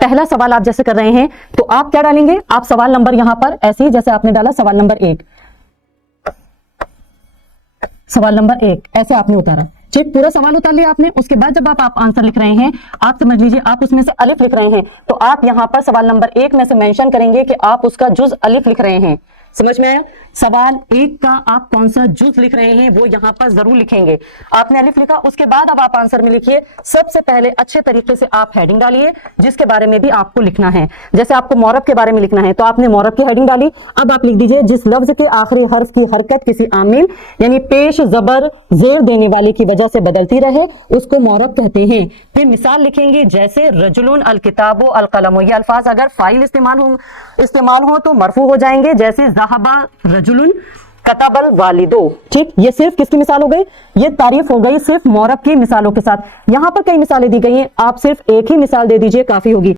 पहला सवाल आप जैसे कर रहे हैं तो आप क्या डालेंगे, आप सवाल नंबर यहां पर ऐसे ही जैसे आपने डाला सवाल नंबर 1, सवाल नंबर 1 ऐसे आपने उतारा, ठीक, पूरा सवाल उतार लिया आपने। उसके बाद जब आप आंसर लिख रहे हैं, आप समझ लीजिए आप उसमें से अलिफ लिख रहे हैं, तो आप यहां पर सवाल नंबर 1 में से मेंशन करेंगे कि आप उसका जुज अलिफ लिख रहे हैं। समझ में आया? सवाल 1 का आप कौन सा जुज लिख रहे हैं वो यहां पर जरूर लिखेंगे। आपने अलिफ लिखा, उसके बाद अब आप आंसर में लिखिए। सबसे पहले अच्छे तरीके से आप हेडिंग डालिए जिसके बारे में भी आपको लिखना है। जैसे आपको मौरब के बारे में लिखना है तो आपने मौरब की हेडिंग डाली। अब आप लिख दीजिए जिस लफ्ज के आखिरी हर्फ की हरकत किसी आमिल यानी पेश जबर जेर देने वाले की वजह से बदलती रहे उसको मौरब कहते हैं। फिर मिसाल लिखेंगे जैसे रजुलुन अल किताबो अल कलमो, ये अल्फाज अगर फाइल इस्तेमाल हो तो मरफू हो जाएंगे, जैसे ज़हाबा रजुलुन कतबल वालिदो। ठीक, ये सिर्फ किसकी मिसाल हो गई, ये तारीफ हो गई सिर्फ मौरब की मिसालों के साथ। यहां पर कई मिसालें दी गई हैं, आप सिर्फ एक ही मिसाल दे दीजिए काफी होगी।